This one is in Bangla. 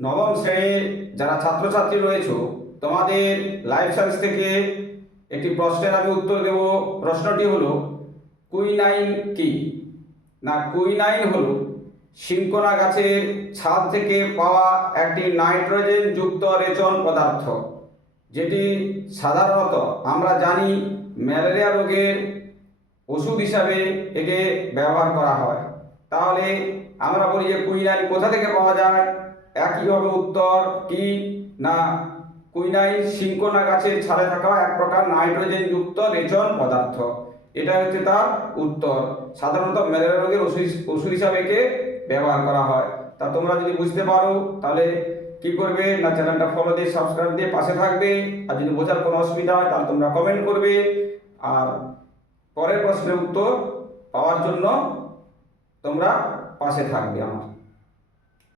নবম শ্রেণির যারা ছাত্রছাত্রী রয়েছে, তোমাদের লাইফ সায়েন্স থেকে একটি প্রশ্নের আমি উত্তর দেব। প্রশ্নটি হলো, কুইনাইন কি? না, কুইনাইন হলো সিঙ্কোনা গাছের ছাদ থেকে পাওয়া একটি নাইট্রোজেন যুক্ত রেচন পদার্থ, যেটি সাধারণত আমরা জানি ম্যালেরিয়া রোগের ওষুধ হিসাবে একে ব্যবহার করা হয়। তাহলে আমরা বলি যে কুইনাইন কোথা থেকে পাওয়া যায়? একই হবে উত্তর কি? না কুইনাইন সিঙ্কোনা গাছের ছাদে থাকা এক প্রকার নাইট্রোজেন যুক্ত রেচন পদার্থ। এটা হচ্ছে তার উত্তর। সাধারণত ম্যালেরিয়া রোগের ওষুধ ওষুধ হিসাবে একে ব্যবহার করা হয়। তা তোমরা যদি বুঝতে পারো, তাহলে কি করবে? না, চ্যানেলটা ফলো দিয়ে সাবস্ক্রাইব দিয়ে পাশে থাকবে। আর যদি বোঝার কোনো অসুবিধা হয়, তাহলে তোমরা কমেন্ট করবে। আর পরের প্রশ্নের উত্তর পাওয়ার জন্য তোমরা পাশে থাকবে আমার